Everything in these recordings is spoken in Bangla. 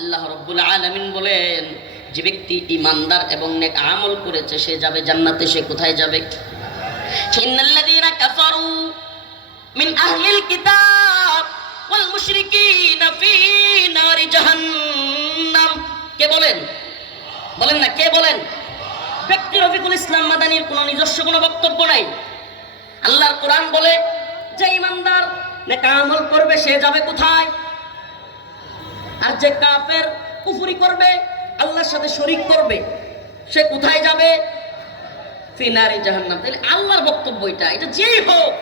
আল্লাহ রব্বুল আলামিন বলেন, যে ব্যক্তি ইমানদার এবং নেক আমল করেছে, সে যাবে জান্নাতে, সে কোথায় যাবে? মিন আহলিল কিতাব ওয়াল মুশরিকিনা ফি নারি জাহান্নাম। কে বলেন? বলেন না, কে বলেন? ব্যক্তি রফিকুল ইসলাম মাদানির কোনো নিজস্ব কোনো বক্তব্য নাই। আল্লাহর কোরআন বলে, যে ইমানদার নেক আমল করবে, সে যাবে কোথায়? আর যে কাফের কুফরি করবে, আল্লাহর সাথে শরিক করবে, সে কোথায় যাবে? ফিনারি জাহান্নাম। তাহলে আল্লাহর বক্তব্য এটা। এটা যেই হোক,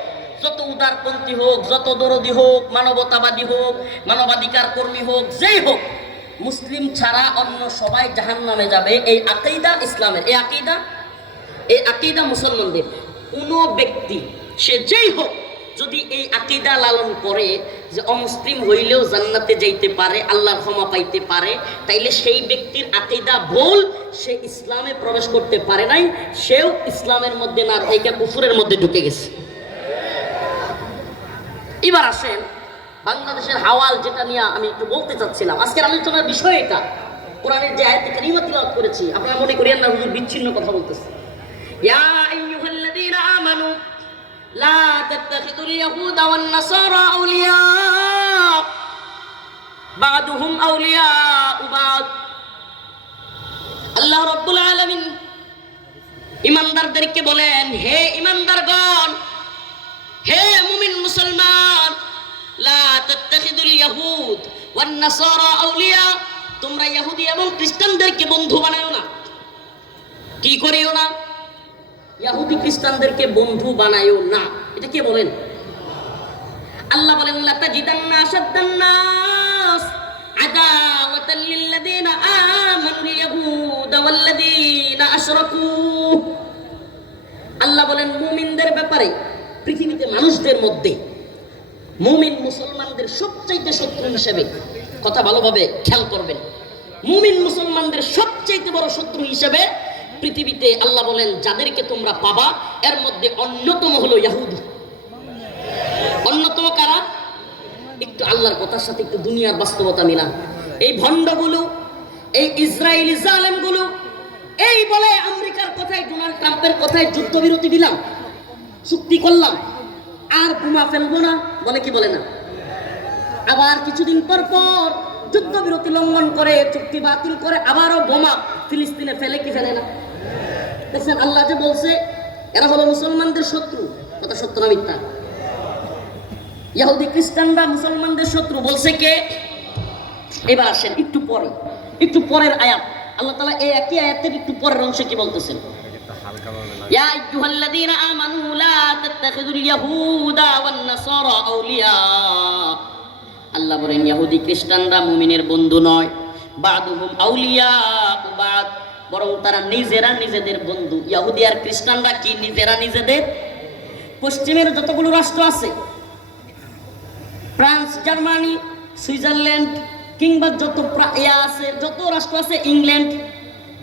যত উদারপন্থী হোক, যত দরদি হোক, মানবতাবাদী হোক, মানবাধিকার কর্মী হোক, যেই হোক, মুসলিম ছাড়া অন্য সবাই জাহান্নামে যাবে। এই আকিদা ইসলামের, এই আকিদা এই আকিদা মুসলমানদের। কোনো ব্যক্তি, সে যেই হোক যদি এই আকিদা লালন করে যে অমুসলিম হইলেও জান্নাতে যাইতে পারে আল্লাহর ক্ষমা পাইতে পারে, তাইলে সেই ব্যক্তির আকিদা ভুল, সে ইসলামে প্রবেশ করতে পারে নাই, সেও ইসলামের মধ্যে না থেকে কুফুরের মধ্যে ঢুকে গেছে। এবার আসেন, বাংলাদেশের হাওয়াল যেটা নিয়ে আমি একটু বলতে চাচ্ছিলাম। আজকের আলোচনার বিষয় এটা। কোরআনের যে আয়াত কারিমা তিলাওয়াত করেছি, আপনারা মনে করিয়েন না, হুজুর বিচ্ছিন্ন কথা বলতেছে। ইয়া লা ইয়াহুদা ওয়ান নাসারা আউলিয়া। বা'দুহুম আউলিয়া বা'দ। আল্লাহ রাব্বুল আলামিন ইমানদারদেরকে বলেন, হে ইমানদারগণ, হে মুমিন মুসলমান, লা ইয়াহুদ ওয়ান নাসারা আউলিয়া, তোমরা ইহুদি এবং খ্রিস্টানদেরকে বন্ধু বানাও না। কি করিও না? খ্রিস্টানদেরকে বন্ধু বানায়ও না। এটা কে বলেন? আল্লাহ বলেন, লাতাজিদান্না আশাদ্দান নাস আদাওয়াতাল লিল্লাযিনা আমানুল ইয়াহুদা ওয়াল্লাযিনা আশরাকু। আল্লাহ বলেন, মুমিনদের ব্যাপারে পৃথিবীতে মানুষদের মধ্যে মুমিন মুসলমানদের সবচাইতে শত্রু হিসেবে কথা ভালোভাবে খেয়াল করবেন। মুমিন মুসলমানদের সবচাইতে বড় শত্রু হিসেবে পৃথিবীতে আল্লাহ বলেন, যাদেরকে তোমরা পাবা, এর মধ্যে অন্যতম হলো ইয়াহুদি। অন্যতম কারা? একটু আল্লাহর কথার সাথে একটু দুনিয়ার বাস্তবতা মিলান। এই ভণ্ডগুলো, এই ইসরায়েলি জালেমগুলো, এই বলে আমেরিকার কথায়, ডোনাল্ড ট্রাম্পের কথায় যুদ্ধবিরতি দিলাম, চুক্তি করলাম, আর বোমা ফেলব না, বলে কি বলে না? আবার কিছুদিন পর পর যুদ্ধবিরতি লঙ্ঘন করে, চুক্তি বাতিল করে আবারও বোমা ফিলিস্তিনে ফেলে কি ফেলে না? দেখছেন আল্লাহ যে বলছে এরা হলো মুসলমানদের শত্রু কথা সত্য না মিথ্যা ইহুদি খ্রিস্টানরা মুসলমানদের শত্রু বলছে কে এবার আসেন একটু পরে একটু পরের আয়াত আল্লাহ তাআলা এই একই আয়াতের একটু পরের অংশে কি বলতেছেন يا أيها الذين آمنوا لا تتخذوا اليهود والنصارى أولياء আল্লাহ বলেন ইহুদি খ্রিস্টানরা মুমিনের বন্ধু নয় বাদুহুম আউলিয়া বাদ বরং তারা নিজেরা নিজেদের বন্ধু। ইহুদি আর খ্রিস্টানরা কি নিজেরা নিজেদের? পশ্চিমের যতগুলো রাষ্ট্র আছে, ফ্রান্স, জার্মানি, সুইজারল্যান্ড, কিংবা যত ইয়া আছে, যত রাষ্ট্র আছে, ইংল্যান্ড,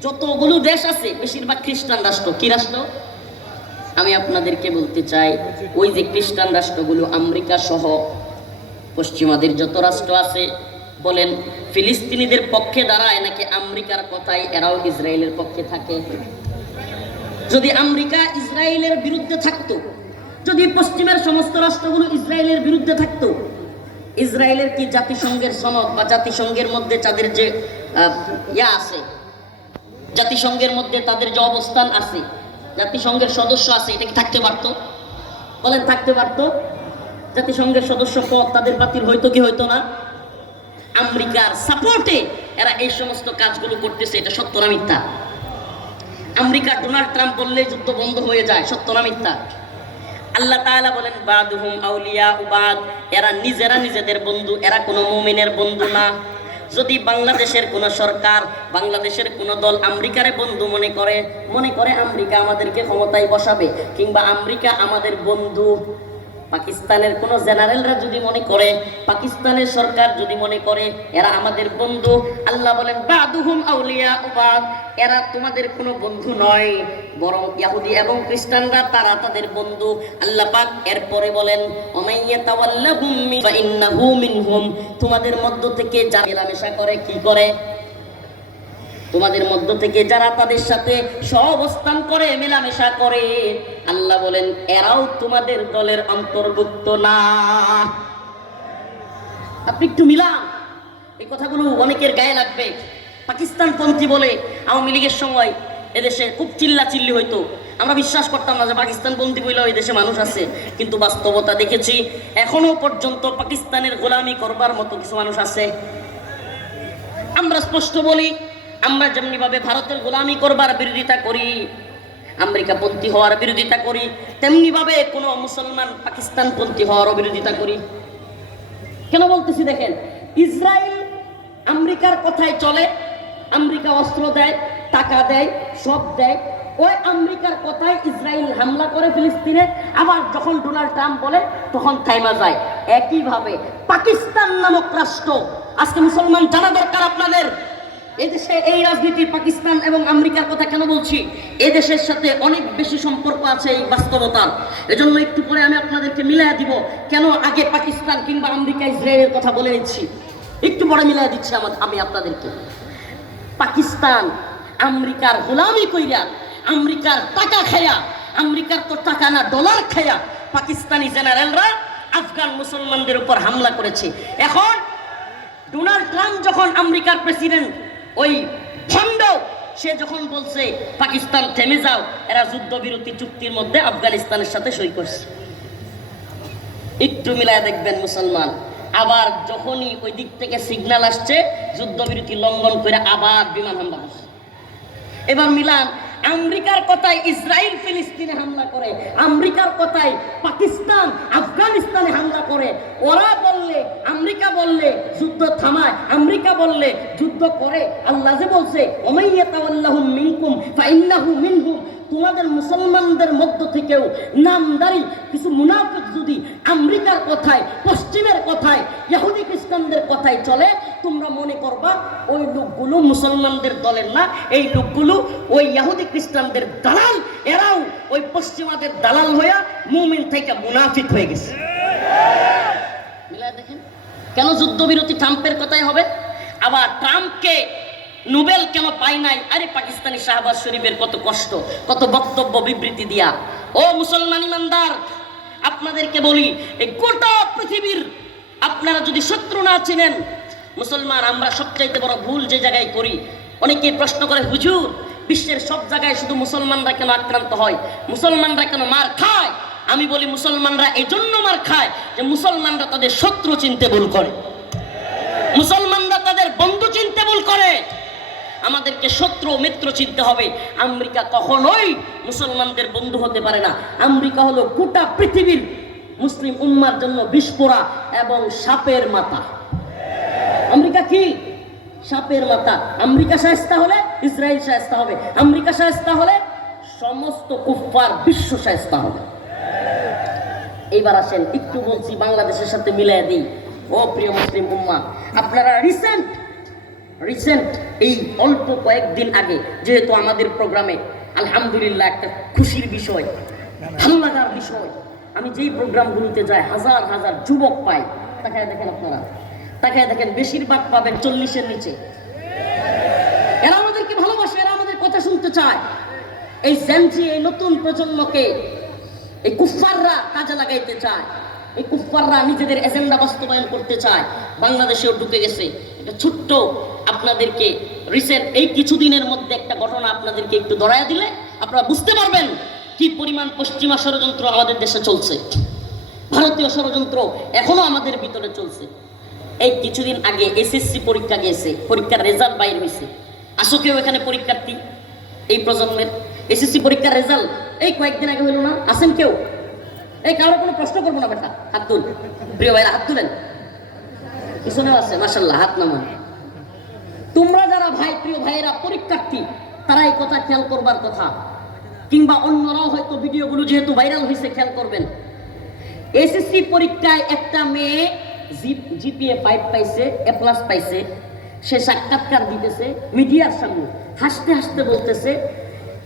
যতগুলো দেশ আছে, বেশিরভাগ খ্রিস্টান রাষ্ট্র। কি রাষ্ট্র? আমি আপনাদেরকে বলতে চাই, ওই যে খ্রিস্টান রাষ্ট্রগুলো আমেরিকা সহ পশ্চিমাদের যত রাষ্ট্র আছে বলেন, ফিলিস্তিনিদের পক্ষে দাঁড়ায় নাকি আমেরিকার কথাই এরাও ইসরায়েলের পক্ষে থাকে? যদি আমেরিকা ইসরায়েলের বিরুদ্ধে থাকতো, যদি পশ্চিমের সমস্ত রাষ্ট্রগুলো ইসরায়েলের বিরুদ্ধে থাকতো, ইসরায়েলের কি জাতিসংঘের সনদ বা জাতিসংঘের মধ্যে তাদের যে ইয়া আছে, জাতিসংঘের মধ্যে তাদের যে অবস্থান আছে, জাতিসংঘের সদস্য আছে, এটা কি থাকতে পারতো? বলেন, থাকতে পারতো। জাতিসংঘের সদস্য পদ তাদের বাতিল হইতো কি হইতো না? আমেরিকার সাপোর্টে এরা এই সমস্ত কাজগুলো করতেছে, এটা সত্য না মিথ্যা? আমেরিকা ডোনাল্ড ট্রাম্প বললে যুদ্ধ বন্ধ হয়ে যায়, সত্য না মিথ্যা? আল্লাহ তাআলা বলেন আউলিয়া উবাদ এরা নিজেরা নিজেদের বন্ধু, এরা কোনো মুমিনের বন্ধু না। যদি বাংলাদেশের কোনো সরকার, বাংলাদেশের কোনো দল আমেরিকারে বন্ধু মনে করে মনে করে আমেরিকা আমাদেরকে ক্ষমতায় বসাবে, কিংবা আমেরিকা আমাদের বন্ধু পাকিস্তানের কোন জেনারেলরা যদি মনে করে, পাকিস্তানের সরকার যদি মনে করে, এরা আমাদের বন্ধু। আল্লাহ বলেন, বাদুহুম আউলিয়া উবাদ, এরা তোমাদের কোনো বন্ধু নয়। বরং ইহুদি এবং খ্রিস্টানরা তারা তাদের বন্ধু। আল্লাহ পাক এরপরে বলেন তোমাদের মধ্য থেকে যা মেলামেশা করে, কি করে? তোমাদের মধ্য থেকে যারা তাদের সাথে সহবস্থান করে, মেলামেশা করে, আল্লাহ বলেন, এরাও তোমাদের দলের অন্তর্ভুক্ত না। আপনি একটু মিলান। এই কথাগুলো অনেকের গায়ে লাগবে। পাকিস্তান পন্থী বলে আওয়ামী লীগের সময় এদেশে খুব চিল্লা চিল্লি হইতো। আমরা বিশ্বাস করতাম না যে পাকিস্তান পন্থী বইলে ওই দেশে মানুষ আছে। কিন্তু বাস্তবতা দেখেছি, এখনও পর্যন্ত পাকিস্তানের গোলামি করবার মতো কিছু মানুষ আছে। আমরা স্পষ্ট বলি আমরা যেমনিভাবে ভারতের গোলামি করবার বিরোধিতা করি আমেরিকা পন্থী হওয়ার বিরোধিতা করি, তেমনিভাবে কোনো মুসলমান পাকিস্তান পন্থী হওয়ারও বিরোধিতা করি। কেন বলতেছি দেখেন, ইসরায়েল আমেরিকার কথায় চলে, আমেরিকা অস্ত্র দেয়, টাকা দেয়, সব দেয়, ওই আমেরিকার কথায় ইসরায়েল হামলা করে ফিলিস্তিনে, আবার যখন ডোনাল্ড ট্রাম্প বলে, তখন থাইমা যায়। একইভাবে পাকিস্তান নামক রাষ্ট্র, আজকে মুসলমান জানা দরকার আপনাদের এদেশে এই রাজনীতি পাকিস্তান এবং আমেরিকার কথা কেন বলছি? এদেশের সাথে অনেক বেশি সম্পর্ক আছে এই বাস্তবতার। এজন্য একটু পরে আমি আপনাদেরকে মিলাই দিব, কেন আগে পাকিস্তান কিংবা আমেরিকা ইসরায়েলের কথা বলে নিচ্ছি? একটু পরে মিলাই দিচ্ছি আমার আমি আপনাদেরকে। পাকিস্তান আমেরিকার গোলামি কইরা, আমেরিকার টাকা খায়া, আমেরিকার তো টাকা না, ডলার খায়া পাকিস্তানি জেনারেলরা আফগান মুসলমানদের উপর হামলা করেছে। এখন ডোনাল্ড ট্রাম্প যখন আমেরিকার প্রেসিডেন্ট ওই ভণ্ড সে যখন বলছে, পাকিস্তান থেমে যাও, এরা যুদ্ধবিরতি চুক্তির মধ্যে আফগানিস্তানের সাথে সই করছে। একটু মিলায় দেখবেন মুসলমান, আবার যখনই ওই দিক থেকে সিগন্যাল আসছে, যুদ্ধবিরতি লঙ্ঘন করে আবার বিমান হামলা করছে এবার মিলান, আমেরিকার কথায় ইসরায়েল ফিলিস্তিনে হামলা করে, আমেরিকার কথায় পাকিস্তান আফগানিস্তানে হামলা করে, ওরা আমেরিকা বললে যুদ্ধ থামায়, আমেরিকা বললে যুদ্ধ করে, আল্লাহ যে বলছে ওমাইয়া তাওয়াল্লাহুম মিনকুম ফাইন্নাহু মিনহুম। তোমাদের মুসলমানদের মধ্য থেকেও নামদারি, কিছু মুনাফিক যদি আমেরিকার কথায়, পশ্চিমের কথায়, ইহুদি খ্রিস্টানদের কথায় চলে, তোমরা মনে করবা, ওই লোকগুলো মুসলমানদের দলের না, এই লোকগুলো ওই ইহুদি খ্রিস্টানদের দালাল। এরাও ওই পশ্চিমাদের দালাল হইয়া মুমিন থেকে মুনাফিক হয়ে গেছে। দেখেন? কেন যুদ্ধবিরতি ট্রাম্পের কথাই হবে? আবার ট্রাম্পকে নোবেল কেন পাই নাই? আরে পাকিস্তানি শাহবাজ শরীফের কত কষ্ট, কত বক্তব্য, বিবৃতি দিয়া। ও মুসলমান ইমানদার, আপনাদেরকে বলি, এই গোটা পৃথিবীর আপনারা যদি শত্রু না চিনেন, মুসলমান আমরা সবচাইতে বড় ভুল যে জায়গায় করি, অনেকে প্রশ্ন করে, হুজুর, বিশ্বের সব জায়গায় শুধু মুসলমানরা কেন আক্রান্ত হয়? মুসলমানরা কেন মার খায়? আমি বলি মুসলমানরা এই জন্য মার খায় যে মুসলমানরা তাদের শত্রু চিনতে ভুল করে। মুসলমানরা তাদের বন্ধু চিনতে ভুল করে। আমাদেরকে শত্রু মিত্র চিনতে হবে। আমেরিকা কখনোই মুসলমানদের বন্ধু হতে পারে না। আমেরিকা হলো গোটা পৃথিবীর মুসলিম উম্মার জন্য বিস্ফোরা এবং সাপের মাথা। আমেরিকা কি? সাপের মাথা। আমেরিকা শায়স্তা হলে ইসরায়েল শায়স্তা হবে। আমেরিকা শায়স্তা হলে সমস্ত কুফফার বিশ্ব শায়স্তা হবে। এইবার আসেন, একটু বলছি বাংলাদেশের সাথে মিলাই দিই। ও প্রিয় মুসলিম উম্মা, আপনারা রিসেন্ট রিসেন্ট এই অল্প কয়েকদিন আগে, যেহেতু আমাদের প্রোগ্রামে আলহামদুলিল্লাহ একটা খুশির বিষয় ভালো লাগার বিষয়, আমি যেই প্রোগ্রামগুলোতে যাই, হাজার হাজার যুবক পাই, তাকায় দেখেন আপনারা, তাকায় দেখেন, বেশিরভাগ পাবেন চল্লিশের নিচে। এরা আমাদেরকে ভালোবাসে, এরা আমাদের কথা শুনতে চায়। এই জেনজি এই নতুন প্রজন্মকে এই কুফাররা কাজে লাগাইতে চায়। এই কুফাররা নিজেদের এজেন্ডা বাস্তবায়ন করতে চায়। বাংলাদেশেও ঢুকে গেছে। এটা ছোট্ট আপনাদেরকে রিসেন্ট এই কিছুদিনের মধ্যে একটা ঘটনা আপনাদেরকে একটু দড়ায় দিলে আপনারা বুঝতে পারবেন কি পরিমাণ পশ্চিমা ষড়যন্ত্র আমাদের দেশে চলছে। ভারতীয় ষড়যন্ত্র এখনও আমাদের ভিতরে চলছে। এই কিছুদিন আগে এসএসসি পরীক্ষা গিয়েছে, পরীক্ষার রেজাল্ট বাইর হয়েছে আসো কেউ এখানে পরীক্ষার্থী? এই প্রজন্মের এসএসসি পরীক্ষার রেজাল্ট এই কয়েকদিন আগে হইল না? আসেন কেউ? এই কারও কোনো প্রশ্ন করব না বেটা? হাত তুল। প্রিয় ভাইরা, হাত তুলেন। পিছনেও আছে মাসাল্লাহ হাত নামান। তোমরা যারা ভাই, প্রিয় ভাইয়েরা, পরীক্ষার্থী, তারা এই কথা খেয়াল করবার কথা। কিংবা অন্যরাও হয়তো ভিডিওগুলো যেহেতু ভাইরাল হয়েছে খেয়াল করবেন। এসএসসি পরীক্ষায় একটা মেয়ে জিপিএ ফাইভ পাইছে এ প্লাস পাইছে। সে সাক্ষাৎকার দিতেছে, মিডিয়ার সামনে। হাসতে হাসতে বলতেছে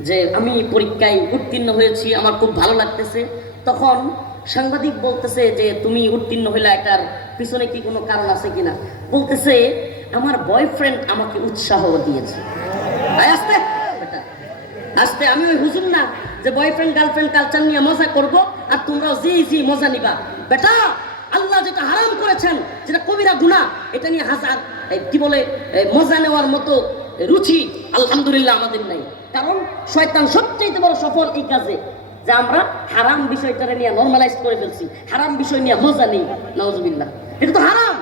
যে আমি পরীক্ষায় উত্তীর্ণ হয়েছি, আমার খুব ভালো লাগতেছে। তখন সাংবাদিক বলতেছে যে, তুমি উত্তীর্ণ হইলে, এটার পিছনে কি কোনো কারণ আছে কিনা? বলতেছে, আমার বয়ফ্রেন্ড আমাকে উৎসাহ দিয়েছে। আস্তে আস্তে, আমি ওই হুজুর না, যে বয়ফ্রেন্ড গার্লফ্রেন্ড কালচার নিয়ে মজা করব, আর তোমরাও জি জি মজা নিবা। বেটা, আল্লাহ যেটা হারাম করেছেন, যেটা কবিরা গুনাহ, এটা নিয়ে হাজার কি বলে মজা নেওয়ার মতো রুচি আলহামদুলিল্লাহ আমাদের নাই। কারণ শয়তান সবচেয়ে বড় সফল এই কাজে যে আমরা হারাম বিষয়টা নিয়ে নর্মালাইজ করে ফেলছি। হারাম বিষয় নিয়ে মজা নেই। নওয়াজবিল্লাহ এটা তো হারাম।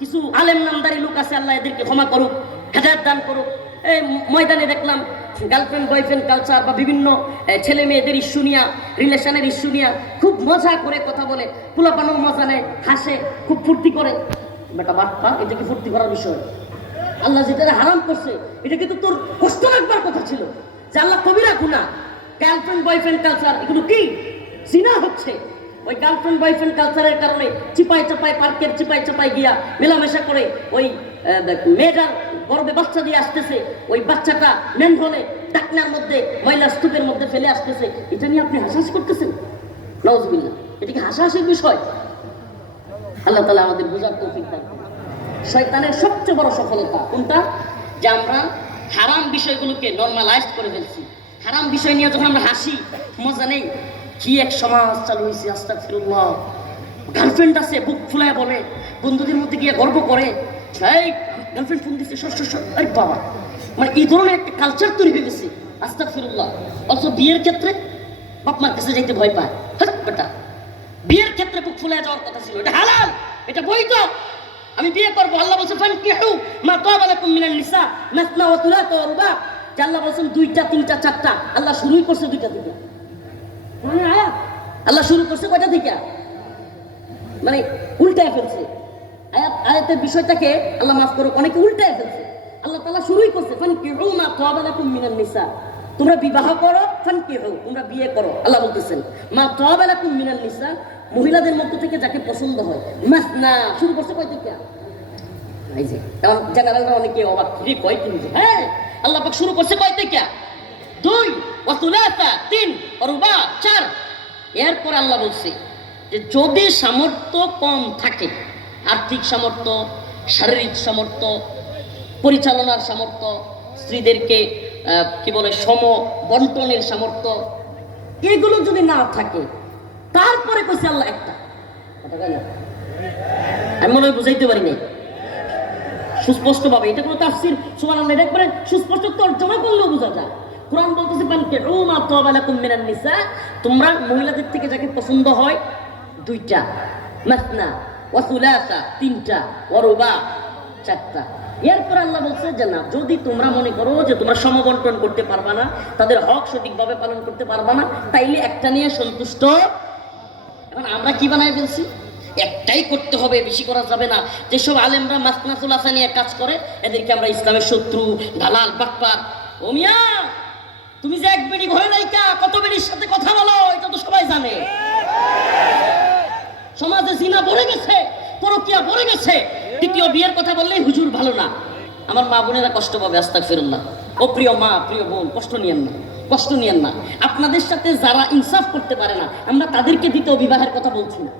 কিছু আলেম নামদারি লোক আছে, আল্লাহ এদেরকে ক্ষমা করুক, হেদায়ত দান করুক। এই ময়দানে দেখলাম গার্লফ্রেন্ড বয়ফ্রেন্ড কালচার বা বিভিন্ন ছেলে মেয়েদের ইস্যু নিয়া, রিলেশনের ইস্যু নিয়া খুব মজা করে কথা বলে। পোলাপানো মজা নেয়, হাসে, খুব ফুর্তি করে। বেটা বাপ্পা এটা কি ফুর্তি করার বিষয়? আল্লাহ যেটা হারাম করছে, এটা কিন্তু তোর কষ্ট লাগবার কথা ছিল। যে আল্লাহ কবিরা গুণা। গার্লফ্রেন্ড বয়ফ্রেন্ড কালচার এগুলো কি? সিনা হচ্ছে। ওই গার্লফ্রেন্ড বয়ফ্রেন্ড কালচারের কারণে চিপাই চাপাই পার্কের চিপাই চাপাই গিয়া মেলামেশা করে ওই মেয়েটার গর্বে বাচ্চা দিয়ে আসতেছে। ওই বাচ্চাটা মেন হলে ডাকনার মধ্যে, ময়লা স্তূপের মধ্যে ফেলে আসতেছে। এটা নিয়ে আপনি হাসাহাসি করতেছেন? নজবিল্লা এটা কি হাসাহাসির বিষয়? আল্লাহ তালা আমাদের বোঝার তৌফিক করুন। শয়তানের সবচেয়ে বড় সফলতা কোনটা? যে আমরা হারাম বিষয়গুলোকে নর্মালাইজ করে ফেলছি। হারাম বিষয় নিয়ে যখন আমরা হাসি, মজা নেই, কি এক সমাজ চালু হয়েছে আস্তাক ফিরুল্লাহ গার্লফ্রেন্ড আছে, বুক ফুলায় বলে, বন্ধুদের মধ্যে গিয়ে গর্ব করে, এই গার্লফ্রেন্ড ফোন দিচ্ছে সর সর বাবা। মানে এই ধরনের একটা কালচার তৈরি হয়ে গেছে আস্তাক ফিরুল্লাহ অথচ বিয়ের ক্ষেত্রে বাপ মার কাছে যাইতে ভয় পায়। হ্যাঁ বেটা। বিয়ের ক্ষেত্রে বুক ফুলে যাওয়ার কথা ছিল, এটা হালাল, এটা বৈধ। আমি বিয়ে করব। আল্লাহ বলছে, ফানকিহু মা তাবালাকুম মিনান নিসা, মাসনা ওয়া তুলাতা ওয়া রুবা। আল্লাহ বলছেন, দুইটা, তিনটা, চারটা। আল্লাহ শুরুই করছে দুইটা থেকে। আল্লাহ শুরু করছে কয়টা থেকে? মানে উল্টায় ফেলছে। আয়াত, আয়াতের বিষয়টাকে আল্লাহ মাফ করুক, অনেকে উল্টায় ফেলছে। আল্লাহ তাআলা শুরুই করছে, ফানকিহু মা তাবালাকুম মিনান নিসা। তোমরা বিবাহ করো, ফানকিহু, তোমরা বিয়ে করো। আল্লাহ বলতেছেন, মা তাবালাকুম মিনান নিসা। মহিলাদের মধ্য থেকে যাকে পছন্দ হয়। মাসনা শুরু করছে কয় থেকে? এই যে জেনারেলরা অনেকে অবাক রে কয় কিন্তু হ্যাঁ আল্লাহ পাক শুরু করছে কয় থেকে? দুই ওয়াসুলাসা তিন অরুবা চার। এরপর আল্লাহ বলছে যে, যদি সামর্থ্য কম থাকে, আর্থিক সামর্থ্য, শারীরিক সামর্থ্য, পরিচালনার সামর্থ্য, স্ত্রীদেরকে কি বলে, সম বন্টনের সামর্থ্য, এগুলো যদি না থাকে তারপরে কইছে আল্লাহ একটা? আমি মনে হয় বুঝাইতে পারি নাই। সুস্পষ্ট ভাবে এটা কোনো তাফসির, সুবহানাল্লাহ, এটা একবারে সুস্পষ্ট তর্জমা করলেও বোঝা যায়। কোরআন বলতেছে বানকে উমা তাবালাকুম মিনান নিসা তোমরা মহিলাদের থেকে যাকে পছন্দ হয়, দুইটা, মাসনা, ওয়া সুলাসা, তিনটা, ওয়া রুবা, চারটা। এরপর আল্লাহ বলছে, যে না, যদি তোমরা মনে করো যে তোমরা সমবন্টন করতে পারবা না, তাদের হক সঠিকভাবে পালন করতে পারবা না, তাইলে একটা নিয়ে সন্তুষ্ট এখন আমরা কি বানাই ফেলছি? একটাই করতে হবে, বেশি করা যাবে না। যেসব আলেমরা মাসনাতুল আসা নিয়ে কাজ করে, এদেরকে আমরা ইসলামের শত্রু, দালাল, বাটপার। ও মিয়া, তুমি যে এক বেড়ি ভয় লাইকা কত বেড়ির সাথে কথা বলো, এটা তো সবাই জানে। সমাজে জিনা ভরে গেছে, পরকিয়া ভরে গেছে। দ্বিতীয় বিয়ের কথা বললেই হুজুর ভালো না। আমার মা বোনেরা কষ্ট পাবে আস্তাক না ও প্রিয় মা, প্রিয় বোন, কষ্ট নিয়েন না। কষ্ট নিয়েন না। আপনাদের সাথে যারা ইনসাফ করতে পারে না, আমরা তাদেরকে দ্বিতীয় বিবাহের কথা বলছি না।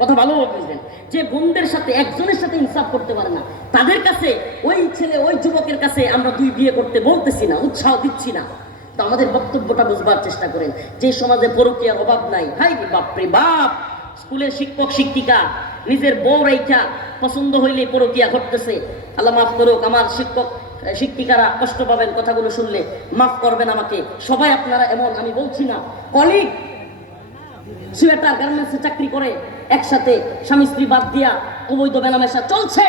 কথা ভালোভাবে বুঝবেন। যে বোনদের সাথে, একজনের সাথে ইনসাফ করতে পারে না, তাদের কাছে ওই ছেলে, ওই যুবকের কাছে আমরা দুই বিয়ে করতে বলতেছি না, উৎসাহ দিচ্ছি না। তো আমাদের বক্তব্যটা বুঝবার চেষ্টা করেন। যে সমাজে পরকীয়ার অভাব নাই, হাই বাপরে বাপ! স্কুলের শিক্ষক, শিক্ষিকা, নিজের বউ রেখা পছন্দ হইলে পরকিয়া ঘটতেছে। আল্লাহ মাফ করুক, আমার শিক্ষক শিক্ষিকারা কষ্ট পাবেন কথাগুলো শুনলে। মাফ করবেন আমাকে। সবাই আপনারা এমন, আমি বলছি না। কলিগ সোয়েটার গার্মেন্টসে চাকরি করে একসাথে স্বামী স্ত্রী বাদ দিয়া অবৈধ মেলামেশা চলছে।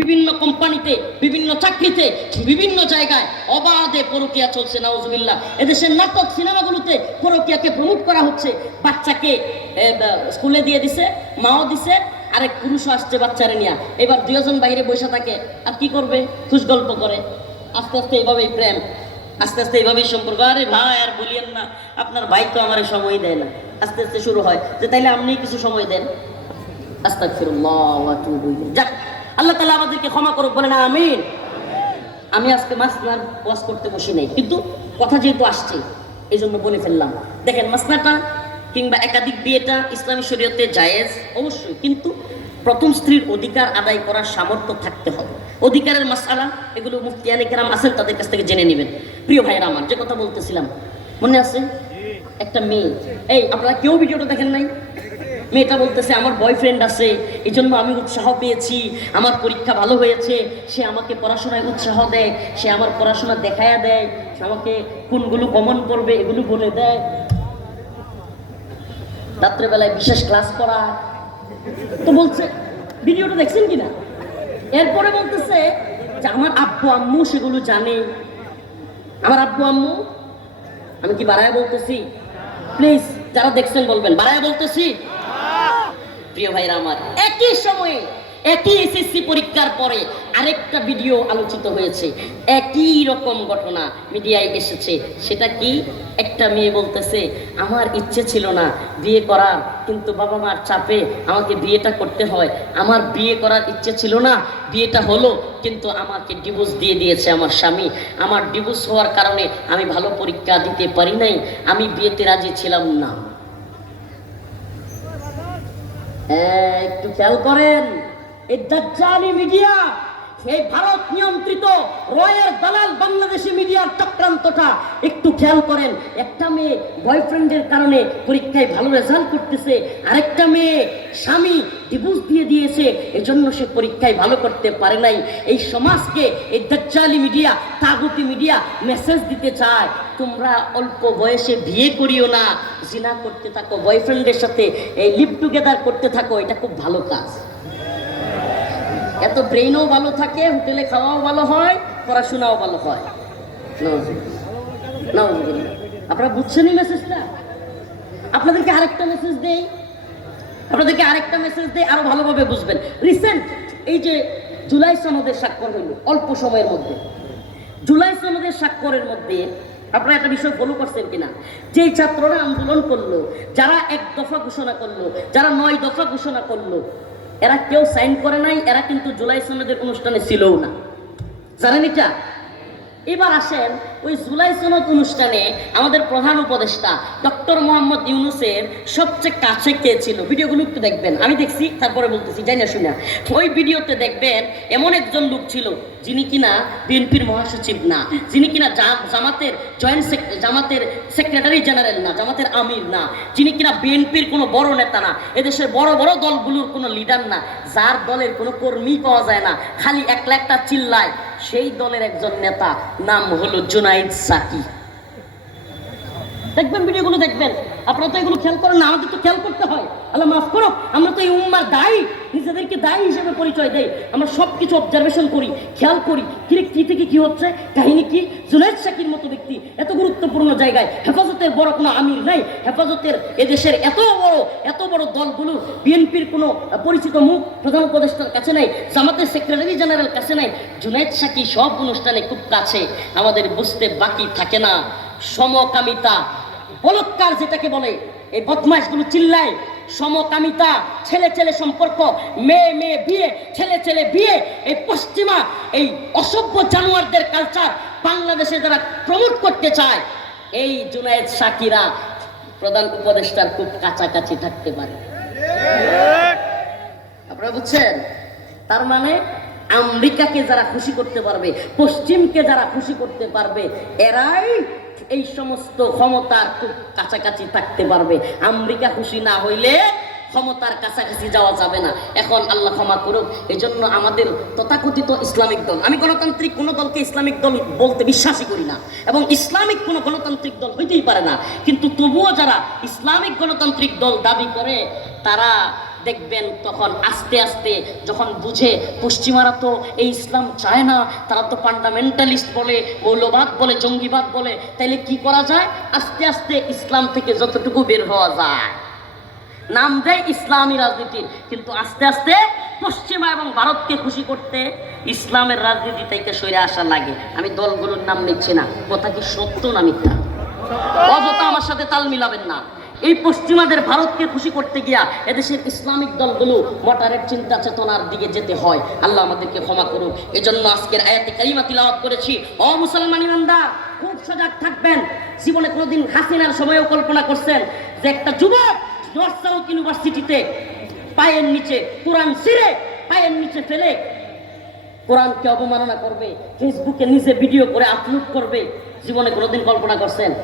বিভিন্ন কোম্পানিতে, বিভিন্ন চাকরিতে, বিভিন্ন জায়গায় অবাধে পরকিয়া চলছে, নাউজুবিল্লাহ। এদেশের নাটক সিনেমাগুলোতে পরকিয়াকে প্রমোট করা হচ্ছে। বাচ্চাকে স্কুলে দিয়ে দিছে, মাও দিছে আরেক পুরুষও আসছে বাচ্চারে নিয়ে। এবার দুজন বাইরে বসে থাকে, আর কি করবে? খুশ গল্প করে। আস্তে আস্তে এইভাবেই প্রেম, আস্তে আস্তে এইভাবেই সম্পর্ক। আরে ভাই আর বলিয়েন না, আপনার ভাই তো আমার সময় দেয় না। আস্তে আস্তে শুরু হয়। যে তাইলে আপনি কিছু সময় দেন। আস্তাগফিরুল্লাহ ওয়া যাক, আল্লাহ তাআলা আমাদেরকে ক্ষমা করুক, বলেন আমিন। আমি আজকে মাসনার ওয়াজ করতে বসি নাই, কিন্তু কথা যেহেতু আসছে এই জন্য বলে ফেললাম। দেখেন মাসনাটা কিংবা একাধিক বিয়েটা ইসলামী শরীয়তে জায়েজ, অবশ্যই। কিন্তু প্রথম স্ত্রীর অধিকার আদায় করার সামর্থ্য থাকতে হবে। অধিকারের মাসালা, এগুলো মুফতিয়ানি কেরাম আছেন, তাদের কাছ থেকে জেনে নেবেন। প্রিয় ভাইয়েরা আমার, যে কথা বলতেছিলাম, মনে আছে? একটা মেয়ে। এই, আপনারা কেউ ভিডিওটা দেখেন নাই? মেয়েটা বলতেছে, আমার বয়ফ্রেন্ড আছে এই জন্য আমি উৎসাহ পেয়েছি, আমার পরীক্ষা ভালো হয়েছে, সে আমাকে পড়াশোনায় উৎসাহ দেয়, সে আমার পড়াশোনা দেখায়া দেয়, সে আমাকে কোনগুলো কমন করবে, এগুলো বলে দেয়। রাত্রেবেলায় বিশেষ ক্লাস করা। তো বলছে, ভিডিওটা দেখছেন কিনা? এরপরে বলতেছে যে, আমার আব্বু আম্মু সেগুলো জানে। আমার আব্বু আম্মু? আমি কি বাড়ায় বলতেছি? প্লিজ, যারা দেখছেন বলবেন, বাড়ায় বলতেছি। প্রিয় ভাইরা আমার, একই সময়ে একই এসএসসি পরীক্ষার পরে আরেকটা ভিডিও আলোচিত হয়েছে। একই রকম ঘটনা মিডিয়ায় এসেছে। সেটা কি? একটা মেয়ে বলতেছে আমার ইচ্ছে ছিল না বিয়ে করার কিন্তু বাবা মার চাপে আমাকে বিয়েটা করতে হয়। আমার বিয়ে করার ইচ্ছে ছিল না বিয়েটা হলো কিন্তু আমাকে ডিভোর্স দিয়ে দিয়েছে আমার স্বামী। আমার ডিভোর্স হওয়ার কারণে আমি ভালো পরীক্ষা দিতে পারি নাই আমি বিয়েতে রাজি ছিলাম না। হ্যাঁ, একটু খেয়াল করেন। এই দাজ্জালি মিডিয়া এই ভারত নিয়ন্ত্রিত রয়ের দালাল বাংলাদেশি মিডিয়ার চক্রান্তটা একটু খেয়াল করেন। একটা মেয়ে বয়ফ্রেন্ডের কারণে পরীক্ষায় ভালো রেজাল্ট করতেছে, আরেকটা মেয়ে স্বামী ডিভোর্স দিয়ে দিয়েছে, এজন্য সে পরীক্ষায় ভালো করতে পারে নাই। এই সমাজকে এই দাজ্জালি মিডিয়া, তাগুতি মিডিয়া মেসেজ দিতে চায়। তোমরা অল্প বয়সে বিয়ে করিও না, জিনা করতে থাকো, বয়ফ্রেন্ডের সাথে এই লিভ টুগেদার করতে থাকো, এটা খুব ভালো কাজ। এত ব্রেনও ভালো থাকে, হোটেলে খাওয়াও ভালো হয়, পড়াশোনাও ভালো হয়। আপনারা বুঝছেনই মেসেজটা আপনাদেরকে আরেকটা মেসেজ দেই। আপনাদেরকে আরেকটা মেসেজ দেই, আরও ভালোভাবে বুঝবেন। রিসেন্ট এই যে জুলাই সনদের স্বাক্ষর হইল, অল্প সময়ের মধ্যে। জুলাই সনদের স্বাক্ষরের মধ্যে আপনারা একটা বিষয় ফলো করছেন কিনা? যে ছাত্ররা আন্দোলন করল, যারা এক দফা ঘোষণা করল, যারা নয় দফা ঘোষণা করল এরা কেউ সাইন করে নাই এরা কিন্তু জুলাই সনদের অনুষ্ঠানে ছিলও না। জানেন এটা? এবার আসেন ওই জুলাই সনদ অনুষ্ঠানে আমাদের প্রধান উপদেষ্টা ডক্টর মোহাম্মদ ইউনুসের সবচেয়ে কাছে কে ছিল? ভিডিওগুলো একটু দেখবেন। আমি দেখছি, তারপরে বলতেছি, জানি না, শুনে ওই ভিডিওতে দেখবেন এমন একজন লোক ছিল যিনি কিনা বিএনপির মহাসচিব না, যিনি কিনা জামাতের জয়েন্ট জামাতের সেক্রেটারি জেনারেল না, জামাতের আমির না, যিনি কিনা বিএনপির কোনো বড় নেতা না, এদেশের বড় বড় দলগুলোর কোনো লিডার না, যার দলের কোনো কর্মী পাওয়া যায় না, খালি একলা একটা চিল্লায়। সেই দলের একজন নেতা নাম হলো জুনাইদ সাকি। দেখবেন, ভিডিওগুলো দেখবেন। আপনারা তো এগুলো খেয়াল করেন না, আমাদের তো খেয়াল করতে হয়। আল্লাহ মাফ করো আমরা তো এই উম্মার দায়ী, নিজেদেরকে দায়ী হিসেবে পরিচয় দেই। আমরা সব কিছু অবজারভেশন করি, খেয়াল করি। কিরে কি থেকে কি হচ্ছে? কাহিনী কি? জুনাইদ সাকির মতো ব্যক্তি, এত গুরুত্বপূর্ণ জায়গায়। হেফাজতের বড় কোনো আমির নাই। হেফাজতের এদেশের এত বড় এত বড় দলগুলো, বিএনপির কোনো পরিচিত মুখ, প্রধান উপদেষ্টার কাছে নাই, জামাতের সেক্রেটারি জেনারেল কাছে নাই। জুনাইদ শাকি সব অনুষ্ঠানে খুব কাছে। আমাদের বুঝতে বাকি থাকে না। সমকামিতা বলৎকার যেটাকে বলে, এই বদমাশ বদমাইশগুলো চিল্লায়, সমকামিতা, ছেলে ছেলে সম্পর্ক, মেয়ে মেয়ে বিয়ে, ছেলে ছেলে বিয়ে, এই পশ্চিমা, এই অসভ্য জানোয়ারদের কালচার বাংলাদেশে যারা প্রমোট করতে চায়, এই জুনায়েদ সাকিরা প্রধান উপদেষ্টার খুব কাছাকাছি থাকতে পারে। আপনারা বুঝছেন? তার মানে আমেরিকাকে যারা খুশি করতে পারবে, পশ্চিমকে যারা খুশি করতে পারবে, এরাই এই সমস্ত ক্ষমতার খুব কাছাকাছি থাকতে পারবে। আমেরিকা খুশি না হইলে ক্ষমতার কাছাকাছি যাওয়া যাবে না। এখন আল্লাহ ক্ষমা করুক এই জন্য আমাদের তথাকথিত ইসলামিক দল, আমি গণতান্ত্রিক কোনো দলকে ইসলামিক দল বলতে বিশ্বাসই করি না, এবং ইসলামিক কোনো গণতান্ত্রিক দল হইতেই পারে না। কিন্তু তবুও যারা ইসলামিক গণতান্ত্রিক দল দাবি করে, তারা দেখবেন তখন আস্তে আস্তে যখন বুঝে, পশ্চিমারা তো এই ইসলাম চায় না, তারা তো ফান্ডামেন্টালিস্ট বলে, মৌলবাদ বলে, জঙ্গিবাদ বলে, তাইলে কি করা যায়? আস্তে আস্তে ইসলাম থেকে যতটুকু বের হওয়া যায়। নাম দেয় ইসলামী রাজনীতি, কিন্তু আস্তে আস্তে পশ্চিমা এবং ভারতকে খুশি করতে ইসলামের রাজনীতি থেকে সরে আসা লাগে। আমি দলগুলোর নাম নিচ্ছি না, কথা কি সত্য না মিথ্যা? অযথা আমার সাথে তাল মিলাবেন না। এই পশ্চিমাদের ভারতকে খুশি করতে গিয়া এদেশের ইসলামিক দলগুলো মটারের চিন্তা চেতনার দিকে যেতে হয়। আল্লাহ আমাদেরকে ক্ষমা করুক। এজন্য আজকের আয়াতে কারিমা তিলাওয়াত করেছি। অ মুসলমান ইমানদার, খুব সজাগ থাকবেন। জীবনে কোনোদিন হাসিনার সময়ও কল্পনা করছেন যে একটা যুবক নর্থ সাউথ ইউনিভার্সিটিতে পায়ের নিচে কোরআন সিরে পায়ের নিচে ফেলে কোরআনকে অবমাননা করবে, ফেসবুকে নিজে ভিডিও করে আপলোড করবে। জীবনে কোনোদিন কল্পনা করছেন?